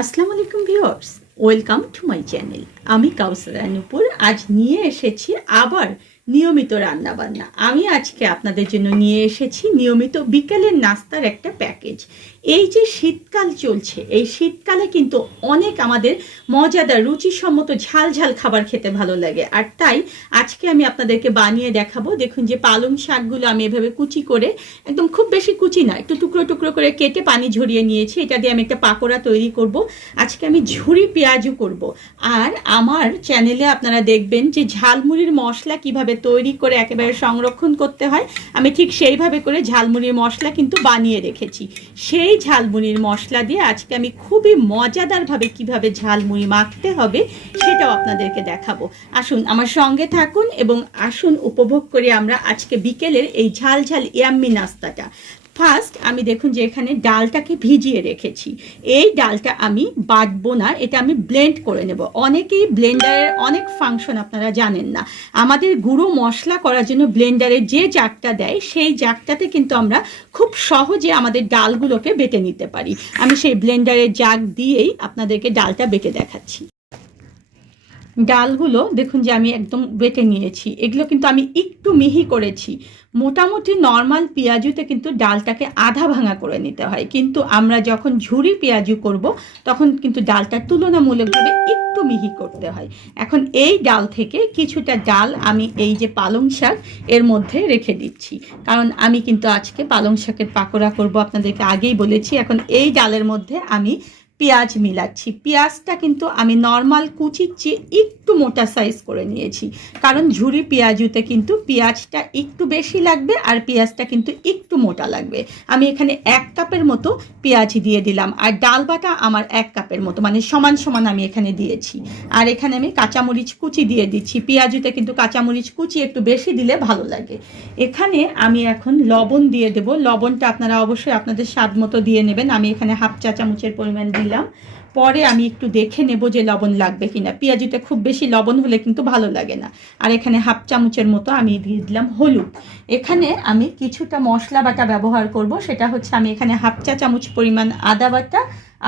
আসসালামু আলাইকুম viewers welcome to my channel. আমি কাউসার নুপুর আজ নিয়ে এসেছি আবার নিয়মিত রান্নাবান্না। আমি আজকে আপনাদের জন্য নিয়ে এসেছি নিয়মিত বিকেলের নাস্তার একটা প্যাকেজ। এই যে শীতকাল চলছে, এই শীতকালে কিন্তু অনেক আমাদের মজাদার, রুচিসম্মত, ঝাল ঝাল খাবার খেতে ভালো লাগে। আর তাই আজকে আমি আপনাদেরকে বানিয়ে দেখাবো। দেখুন যে পালং শাকগুলো আমি এভাবে কুচি করে, একদম খুব বেশি কুচি না, একটু টুকরো টুকরো করে কেটে পানি ঝরিয়ে নিয়েছি। এটা দিয়ে আমি একটা পাকোড়া তৈরি করব। আজকে আমি ঝুরি পেঁয়াজও করব। আর আমার চ্যানেলে আপনারা দেখবেন যে ঝালমুড়ির মশলা কীভাবে তৈরি করে একেবারে সংরক্ষণ করতে হয়। আমি ঠিক সেইভাবে করে ঝালমুড়ির মশলা কিন্তু বানিয়ে রেখেছি। সেই ঝালমুড়ির মশলা দিয়ে আজকে আমি খুবই মজাদারভাবে কীভাবে ঝালমুড়ি মাখতে হবে সেটাও আপনাদেরকে দেখাবো। আসুন, আমার সঙ্গে থাকুন এবং আসুন, উপভোগ করি আমরা আজকে বিকেলের এই ঝাল ঝাল ইয়াম্মি নাস্তাটা। ফার্স্ট আমি দেখুন যে এখানে ডালটাকে ভিজিয়ে রেখেছি। এই ডালটা আমি বাটবো না, এটা আমি ব্লেন্ড করে নেব। অনেকেই ব্লেন্ডারের অনেক ফাংশন আপনারা জানেন না। আমাদের গুঁড়ো মশলা করার জন্য ব্লেন্ডারে যে জাগটা দেয়, সেই জাগটাতে কিন্তু আমরা খুব সহজে আমাদের ডালগুলোকে বেটে নিতে পারি। আমি সেই ব্লেন্ডারের জাগ দিয়েই আপনাদেরকে ডালটা বেটে দেখাচ্ছি। ডালগুলো দেখুন যে আমি একদম বেটে নিয়েছি। এগুলো কিন্তু আমি একটু মিহি করেছি। মোটামুটি নর্মাল পেঁয়াজুতে কিন্তু ডালটাকে আধা ভাঙা করে নিতে হয়। কিন্তু আমরা যখন ঝুরি পেঁয়াজু করব, তখন কিন্তু ডালটা তুলনামূলকভাবে একটু মিহি করতে হয়। এখন এই ডাল থেকে কিছুটা ডাল আমি এই যে পালং শাক, এর মধ্যে রেখে দিচ্ছি। কারণ আমি কিন্তু আজকে পালং শাকের পাকোড়া করব, আপনাদেরকে আগেই বলেছি। এখন এই ডালের মধ্যে আমি পেঁয়াজ মিলাচ্ছি। পেঁয়াজটা কিন্তু আমি নর্মাল কুচির চেয়ে একটু মোটা সাইজ করে নিয়েছি। কারণ ঝুরি পেঁয়াজুতে কিন্তু পেঁয়াজটা একটু বেশি লাগবে আর পেঁয়াজটা কিন্তু একটু মোটা লাগবে। আমি এখানে এক কাপের মতো পেঁয়াজ দিয়ে দিলাম। আর ডাল বাটা আমার এক কাপের মতো মানে সমান সমান আমি এখানে দিয়েছি। আর এখানে আমি কাঁচামরিচ কুচি দিয়ে দিচ্ছি। পেঁয়াজুতে কিন্তু কাঁচামরিচ কুচি একটু বেশি দিলে ভালো লাগে। এখানে আমি এখন লবণ দিয়ে দেব। লবণটা আপনারা অবশ্যই আপনাদের স্বাদ মতো দিয়ে নেবেন। আমি এখানে হাফ চা চামচের পরিমাণ দিলাম। পরে আমি একটু দেখে নেব যে লবণ লাগবে কিনা। পেঁয়াজিতে খুব বেশি লবণ হলে কিন্তু ভালো লাগে না। আর এখানে হাফ চামচের মতো আমি দিয়ে দিলাম হলুদ। এখানে আমি কিছুটা মশলা বাটা ব্যবহার করব। সেটা হচ্ছে আমি এখানে হাফ চা চামচ পরিমাণ আদা বাটা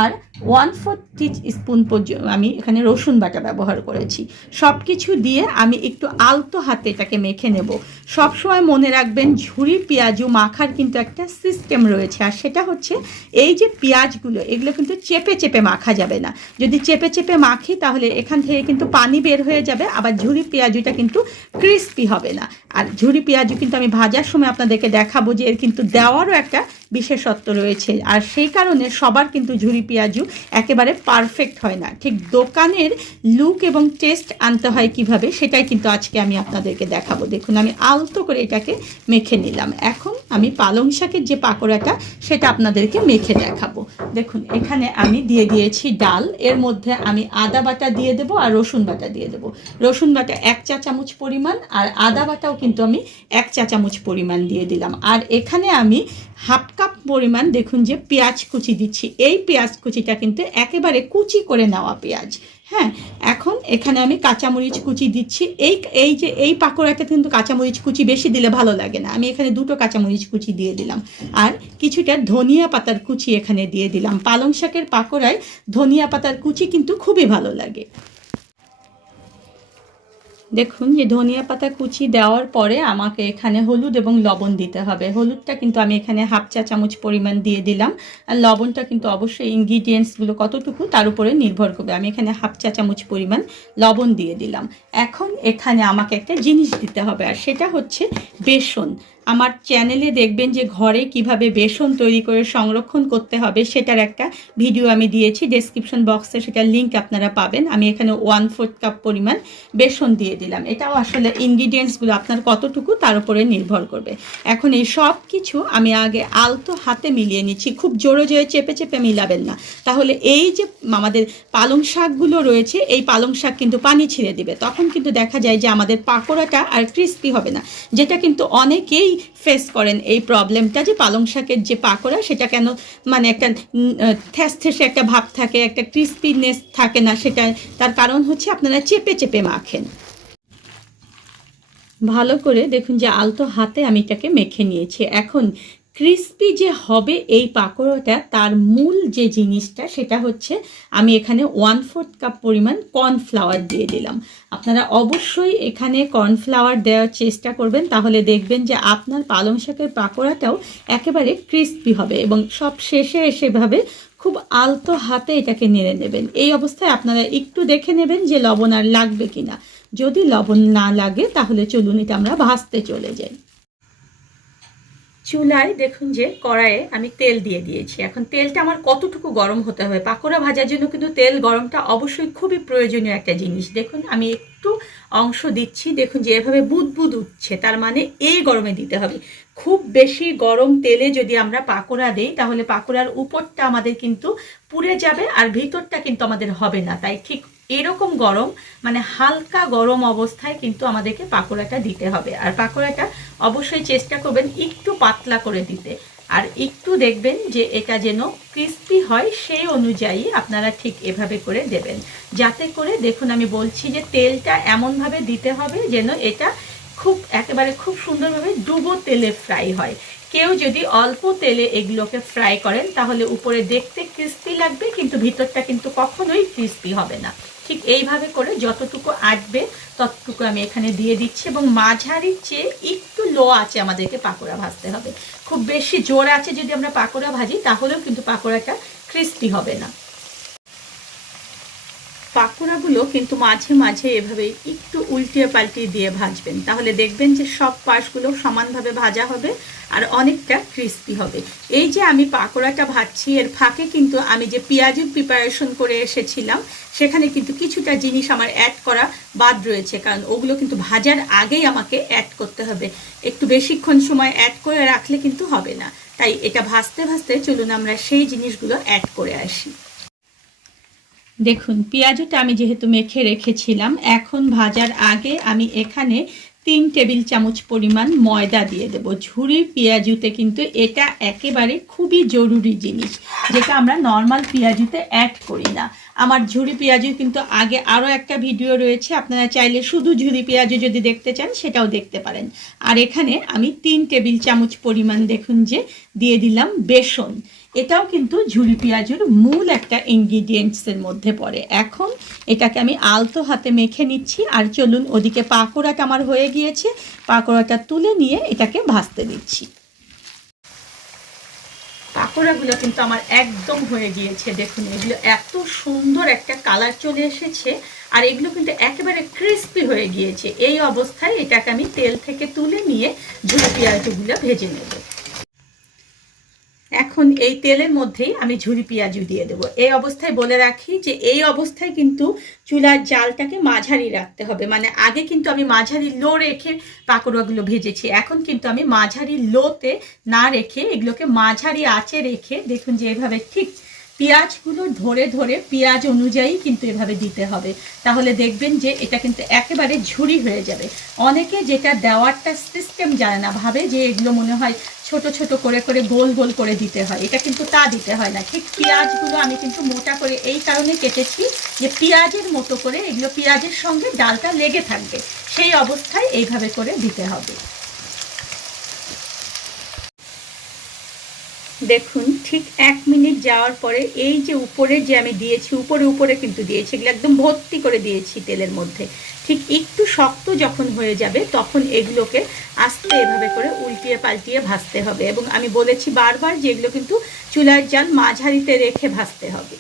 আর ওয়ান ফোর টি স্পুন পর্যন্ত আমি এখানে রসুন বাটা ব্যবহার করেছি। সব কিছু দিয়ে আমি একটু আলতো হাতে এটাকে মেখে নেব। সবসময় মনে রাখবেন, ঝুরি পেঁয়াজু মাখার কিন্তু একটা সিস্টেম রয়েছে। আর সেটা হচ্ছে এই যে পেঁয়াজগুলো, এগুলো কিন্তু চেপে চেপে মাখা যাবে না। যদি চেপে চেপে মাখি, তাহলে এখান থেকে কিন্তু পানি বের হয়ে যাবে। আবার ঝুরি পেঁয়াজুটা কিন্তু ক্রিস্পি হবে না। আর ঝুরি পেঁয়াজু কিন্তু আমি ভাজার সময় আপনাদেরকে দেখাবো যে এর কিন্তু দেওয়ারও একটা বিশেষত্ব রয়েছে। আর সেই কারণে সবার কিন্তু ঝুরি পেঁয়াজু একেবারে পারফেক্ট হয় না। ঠিক দোকানের লুক এবং টেস্ট আনতে হয় কীভাবে, সেটাই কিন্তু আজকে আমি আপনাদেরকে দেখাবো। দেখুন, আমি আলতো করে এটাকে মেখে নিলাম। এখন আমি পালং শাকের যে পাকোড়াটা, সেটা আপনাদেরকে মেখে দেখাবো। দেখুন, এখানে আমি দিয়ে দিয়েছি ডাল। এর মধ্যে আমি আদা বাটা দিয়ে দেবো আর রসুন বাটা দিয়ে দেবো। রসুন বাটা এক চা চামচ পরিমাণ আর আদা বাটাও কিন্তু আমি এক চা চামচ পরিমাণ দিয়ে দিলাম। আর এখানে আমি হাফ কাপ পরিমাণ, দেখুন যে পেঁয়াজ কুচি দিচ্ছি। এই পেঁয়াজ কুচিটা কিন্তু একেবারে কুচি করে নেওয়া পেঁয়াজ। হ্যাঁ এখন এখানে আমি কাঁচামরিচ কুচি দিচ্ছি। এই এই যে, এই পাকোড়াতে কিন্তু কাঁচামরিচ কুচি বেশি দিলে ভালো লাগে না। আমি এখানে দুটো কাঁচামরিচ কুচি দিয়ে দিলাম। আর কিছুটা ধনিয়া পাতার কুচি এখানে দিয়ে দিলাম। পালং শাকের পাকোড়ায় ধনিয়া পাতার কুচি কিন্তু খুবই ভালো লাগে। দেখুন যে ধনিয়া পাতা কুচি দেওয়ার পরে আমাকে এখানে হলুদ এবং লবণ দিতে হবে। হলুদটা কিন্তু আমি এখানে হাফ চা চামচ পরিমাণ দিয়ে দিলাম। আর লবণটা কিন্তু অবশ্যই ইনগ্রিডিয়েন্টসগুলো কতটুকু তার উপরে নির্ভর করবে। আমি এখানে হাফ চা চামচ পরিমাণ লবণ দিয়ে দিলাম। এখন এখানে আমাকে একটা জিনিস দিতে হবে, আর সেটা হচ্ছে বেসন। আমার চ্যানেলে দেখবেন যে ঘরে কীভাবে বেসন তৈরি করে সংরক্ষণ করতে হবে সেটার একটা ভিডিও আমি দিয়েছি। ডেসক্রিপশন বক্সে সেটার লিঙ্ক আপনারা পাবেন। আমি এখানে ওয়ান ফোর্থ কাপ পরিমাণ বেসন দিয়ে দিলাম। এটাও আসলে ইনগ্রিডিয়েন্টসগুলো আপনার কতটুকু তার উপরে নির্ভর করবে। এখন এই সব কিছু আমি আগে আলতো হাতে মিলিয়ে নিচ্ছি। খুব জোরে জোরে চেপে চেপে মিলাবেন না। তাহলে এই যে আমাদের পালং শাকগুলো রয়েছে, এই পালং শাক কিন্তু পানি ছিঁড়ে দিবে। তখন কিন্তু দেখা যায় যে আমাদের পাকোড়াটা আর ক্রিস্পি হবে না। যেটা কিন্তু অনেকেই ফেস করেন এই প্রবলেমটা যে পালং শাকের যে পাকোড়া, সেটা কেন মানে একটা ঠেসে একটা ভাব থাকে, একটা ক্রিস্পিনেস থাকে না সেটা তার কারণ হচ্ছে আপনারা চেপে চেপে মাখেন। ভালো করে দেখুন যে আলতো হাতে আমি এটাকে মেখে নিয়েছি। এখন ক্রিস্পি যে হবে এই পাকোড়াটা, তার মূল যে জিনিসটা, সেটা হচ্ছে আমি এখানে ওয়ান ফোর্থ কাপ পরিমাণ কর্নফ্লাওয়ার দিয়ে দিলাম। আপনারা অবশ্যই এখানে কর্নফ্লাওয়ার দেওয়ার চেষ্টা করবেন, তাহলে দেখবেন যে আপনার পালং শাকের পাকোড়াটাও একেবারে ক্রিস্পি হবে এবং সব শেষে এসেভাবে খুব আলতো হাতে এটাকে নেড়ে নেবেন। এই অবস্থায় আপনারা একটু দেখে নেবেন যে লবণ আর লাগবে কিনা। যদি লবণ না লাগে, তাহলে চলুন এটা আমরা ভাজতে চলে যাই। চুলায় দেখুন যে কড়াইয়ে আমি তেল দিয়ে দিয়েছি। এখন তেলটা আমার কতটুকু গরম হতে হবে? পাকোড়া ভাজার জন্য কিন্তু তেল গরমটা অবশ্যই খুবই প্রয়োজনীয় একটা জিনিস। দেখুন, আমি একটু অংশ দিচ্ছি। দেখুন যে এভাবে বুদবুদ উঠছে, তার মানে এই গরমে দিতে হবে। খুব বেশি গরম তেলে যদি আমরা পাকোড়া দেই, তাহলে পাকোড়ার উপরটা আমাদের কিন্তু পুড়ে যাবে আর ভিতরটা কিন্তু আমাদের হবে না। তাই ঠিক এরকম গরম মানে হালকা গরম অবস্থায় কিন্তু আমাদেরকে পাকোড়াটা দিতে হবে। আর পাকোড়াটা অবশ্যই চেষ্টা করবেন একটু পাতলা করে দিতে। আর একটু দেখবেন যে এটা যেন ক্রিস্পি হয়, সেই অনুযায়ী আপনারা ঠিক এভাবে করে দেবেন। যাতে করে দেখুন, আমি বলছি যে তেলটা এমনভাবে দিতে হবে যেন এটা খুব, একেবারে খুব সুন্দরভাবে ডুবো তেলে ফ্রাই হয়। কেউ যদি অল্প তেলে এগুলোকে ফ্রাই করেন, তাহলে উপরে দেখতে ক্রিস্পি লাগবে, কিন্তু ভিতরটা কিন্তু কখনোই ক্রিস্পি হবে না। ঠিক এইভাবে করে যতটুকু আঁটবে, ততটুকু আমি এখানে দিয়ে দিচ্ছি এবং মাঝারি চেয়ে একটু লো আছে আমাদেরকে পাকোড়া ভাজতে হবে। খুব বেশি জোর আছে যদি আমরা পাকোড়া ভাজি, তাহলেও কিন্তু পাকোড়াটা ক্রিস্পি হবে না। পাকোড়াগুলো কিন্তু মাঝে মাঝে এভাবে একটু উল্টিয়ে পাল্টিয়ে দিয়ে ভাজবেন। তাহলে দেখবেন যে সব পাশগুলো সমানভাবে ভাজা হবে আর অনেকটা ক্রিস্পি হবে। এই যে আমি পাকোড়াটা ভাজছি, এর ফাঁকে কিন্তু আমি যে পেঁয়াজের প্রিপারেশন করে এসেছিলাম, সেখানে কিন্তু কিছুটা জিনিস আমার অ্যাড করা বাদ রয়েছে, কারণ ওগুলো কিন্তু ভাজার আগেই আমাকে অ্যাড করতে হবে। একটু বেশিক্ষণ সময় অ্যাড করে রাখলে কিন্তু হবে না। তাই এটা ভাজতে ভাজতে চলুন আমরা সেই জিনিসগুলো অ্যাড করে আসি। দেখুন, পেঁয়াজটা আমি যেহেতু মেখে রেখেছিলাম, এখন ভাজার আগে আমি এখানে তিন টেবিল চামচ পরিমাণ ময়দা দিয়ে দেবো। ঝুরি পেঁয়াজুতে কিন্তু এটা একেবারে খুবই জরুরি জিনিস, যেটা আমরা নর্মাল পেঁয়াজুতে অ্যাড করি না। আমার ঝুরি পেঁয়াজু কিন্তু আগে আরও একটা ভিডিও রয়েছে, আপনারা চাইলে শুধু ঝুরি পেঁয়াজু যদি দেখতে চান, সেটাও দেখতে পারেন। আর এখানে আমি তিন টেবিল চামচ পরিমাণ, দেখুন যে, দিয়ে দিলাম বেসন। এটাও কিন্তু ঝুরি পেঁয়াজুর মূল একটা ইনগ্রিডিয়েন্টসের মধ্যে পড়ে। এখন এটাকে আমি আলতো হাতে মেখে নিচ্ছি, আর চলুন ওদিকে পাকোড়াটা আমার হয়ে গিয়েছে। পাকোড়াটা তুলে নিয়ে এটাকে ভাজতে দিচ্ছি। পাকোড়াগুলো কিন্তু আমার একদম হয়ে গিয়েছে, দেখুন, এগুলো এত সুন্দর একটা কালার চলে এসেছে, আর এগুলো কিন্তু একেবারে ক্রিস্পি হয়ে গিয়েছে। এই অবস্থায় এটাকে আমি তেল থেকে তুলে নিয়ে ঝুড়ি পেঁয়াজগুলো ভেজে নেব। এখন এই তেলের মধ্যেই আমি ঝুরি পেঁয়াজু দিয়ে দেবো। এই অবস্থায় বলে রাখি যে এই অবস্থায় কিন্তু চুলার জালটাকে মাঝারি রাখতে হবে। মানে আগে কিন্তু আমি মাঝারি লো রেখে পাকোড়াগুলো ভেজেছি। এখন কিন্তু আমি মাঝারি লোতে না রেখে এগুলোকে মাঝারি আঁচে রেখে দেখুন যে এভাবে ঠিক পেঁয়াজগুলো ধরে ধরে পেঁয়াজ অনুযায়ী কিন্তু এভাবে দিতে হবে। তাহলে দেখবেন যে এটা কিন্তু একেবারে ঝুরি হয়ে যাবে। অনেকে যেটা দেওয়ারটা সিস্টেম জানে না, ভাবে যে এগুলো মনে হয় ছোট ছোট করে করে গোল গোল করে দিতে হয়। এটা কিন্তু তা দিতে হয় না। ঠিক পেঁয়াজগুলো আমি কিন্তু মোটা করে এই কারণে কেটেছি যে পেঁয়াজের মতো করে এগুলো পেঁয়াজের সঙ্গে ডালটা লেগে থাকবে। সেই অবস্থায় এইভাবে করে দিতে হবে। দেখুন, ঠিক এক মিনিট যাওয়ার পরে এই যে উপরে যে আমি দিয়েছি, উপরে উপরে কিন্তু দিয়েছি, এগুলো একদম ভর্তি করে দিয়েছি তেলের মধ্যে। ঠিক একটু শক্ত যখন হয়ে যাবে, তখন এগুলোকে আস্তে এভাবে করে উল্টিয়ে পাল্টিয়ে ভাজতে হবে। এবং আমি বলেছি বারবার যে এগুলো কিন্তু চুলার জাল মাঝারিতে রেখে ভাজতে হবে।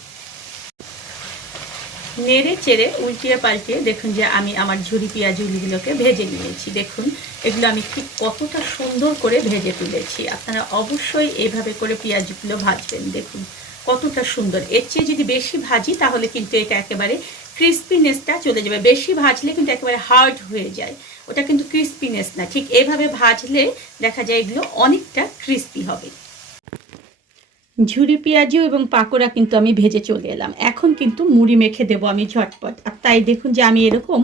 নেড়ে চেড়ে উল্টিয়ে পাল্টিয়ে দেখুন যে আমি আমার ঝুরি পেঁয়াজুলিগুলোকে ভেজে নিয়েছি। দেখুন, এগুলো আমি ঠিক কতটা সুন্দর করে ভেজে তুলেছি। আপনারা অবশ্যই এইভাবে করে পেঁয়াজগুলো ভাজবেন। দেখুন, কতটা সুন্দর। এর চেয়ে যদি বেশি ভাজি, তাহলে কিন্তু এটা একেবারে ক্রিস্পিনেসটা চলে যাবে। বেশি ভাজলে কিন্তু একেবারে হার্ড হয়ে যায়। ওটা কিন্তু ক্রিস্পিনেস না। ঠিক এভাবে ভাজলে দেখা যায় এগুলো অনেকটা ক্রিস্পি হবে। ঝুরি পেঁয়াজিও এবং পাকোড়া কিন্তু আমি ভেজে চলে এলাম। এখন কিন্তু মুড়ি মেখে দেবো আমি ঝটপট। আর তাই দেখুন যে আমি এরকম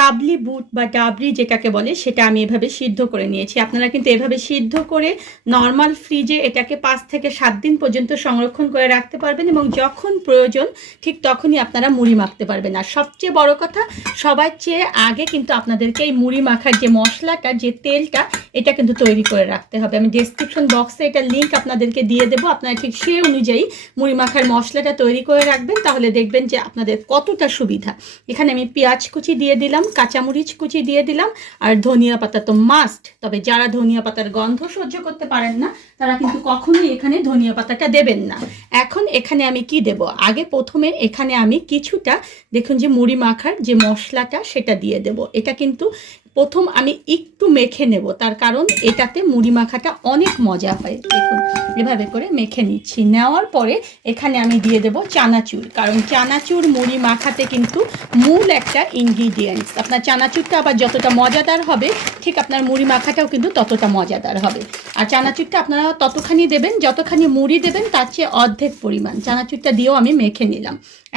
কাবলি বুট বা ডাবরি যেটাকে বলে, সেটা আমি এভাবে সিদ্ধ করে নিয়েছি। আপনারা কিন্তু এভাবে সিদ্ধ করে নর্মাল ফ্রিজে এটাকে পাঁচ থেকে সাত দিন পর্যন্ত সংরক্ষণ করে রাখতে পারবেন এবং যখন প্রয়োজন ঠিক তখনই আপনারা মুড়ি মাখতে পারবেন। আর সবচেয়ে বড় কথা, সবার চেয়ে আগে কিন্তু আপনাদেরকে এই মুড়ি মাখার যে মশলাটা, যে তেলটা, এটা কিন্তু তৈরি করে রাখতে হবে। আমি ডেসক্রিপশন বক্সে এটা লিঙ্ক আপনাদেরকে দিয়ে দেবো। আপনারা ঠিক সেই অনুযায়ী মুড়ি মাখার মশলাটা তৈরি করে রাখবেন। তাহলে দেখবেন যে আপনাদের কতটা সুবিধা। এখানে আমি পেঁয়াজ কুচি দিয়ে দিলাম। কাঁচামরিচ কুচি দিয়ে দিলাম, আর ধনিয়া পাতা তো মাস্ট তবে যারা ধনিয়া পাতার গন্ধ সহ্য করতে পারেন না, তারা কিন্তু কখনোই এখানে ধনিয়া পাতাটা দেবেন না। এখন এখানে আমি কি দেব? আগে প্রথমে এখানে আমি কিছুটা, দেখুন যে মুড়ি মাখার যে মশলাটা, সেটা দিয়ে দেব। এটা কিন্তু প্রথম আমি একটু মেখে নেব, তার কারণ এটাতে মুড়ি মাখাটা অনেক মজা হয়। দেখুন, এভাবে করে মেখে নিচ্ছি। নেওয়ার পরে এখানে আমি দিয়ে দেব চানাচুর, কারণ চানাচুর মুড়ি মাখাতে কিন্তু মূল একটা ইনগ্রিডিয়েন্টস আপনার চানাচুরটা আবার যতটা মজাদার হবে, ঠিক আপনার মুড়ি মাখাটাও কিন্তু ততটা মজাদার হবে। আর চানাচুরটা আপনারা ততখানি দেবেন, যতখানি মুড়ি দেবেন, তার চেয়ে অর্ধেক পরিমাণ। চানাচুরটা দিয়েও আমি মেখে নিলাম।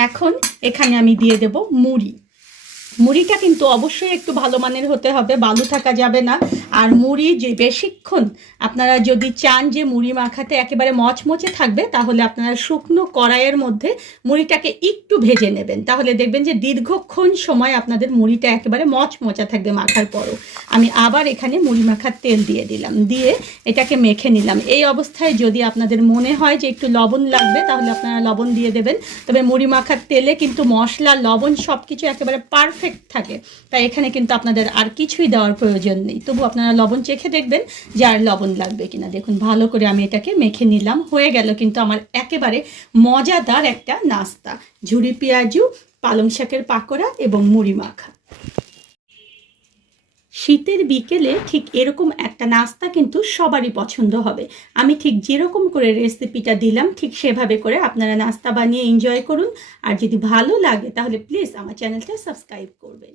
এখন এখানে আমি দিয়ে দেব মুড়ি। মুড়িটা কিন্তু অবশ্যই একটু ভালো মানের হতে হবে, বালু থাকা যাবে না। আর মুড়ি যে বেশিক্ষণ আপনারা যদি চান যে মুড়ি মাখাতে একেবারে মচমচে থাকবে, তাহলে আপনারা শুকনো কড়াইয়ের মধ্যে মুড়িটাকে একটু ভেজে নেবেন। তাহলে দেখবেন যে দীর্ঘক্ষণ সময় আপনাদের মুড়িটা একেবারে মচমচা থাকবে মাখার পরও। আমি আবার এখানে মুড়ি মাখার তেল দিয়ে দিলাম, দিয়ে এটাকে মেখে নিলাম। এই অবস্থায় যদি আপনাদের মনে হয় যে একটু লবণ লাগবে, তাহলে আপনারা লবণ দিয়ে দেবেন। তবে মুড়ি মাখার তেলে কিন্তু মশলা, লবণ সব কিছু একেবারে পারফেক্ট থাকে। তাই এখানে কিন্তু আপনাদের আর কিছুই দেওয়ার প্রয়োজন নেই। তবু আপনারা লবণ চেখে দেখবেন যে আর লবণ লাগবে কিনা। দেখুন, ভালো করে আমি এটাকে মেখে নিলাম। হয়ে গেল কিন্তু আমার একেবারে মজাদার একটা নাস্তা। ঝুড়ি পেঁয়াজু, পালং শাকের পাকোড়া এবং মুড়ি মাখা। শীতের বিকেলে ঠিক এরকম একটা নাস্তা কিন্তু সবারই পছন্দ হবে। আমি ঠিক যেরকম করে রেসিপিটা দিলাম, ঠিক সেভাবে করে আপনারা নাস্তা বানিয়ে এনজয় করুন। আর যদি ভালো লাগে তাহলে প্লিজ আমার চ্যানেলটা সাবস্ক্রাইব করবেন।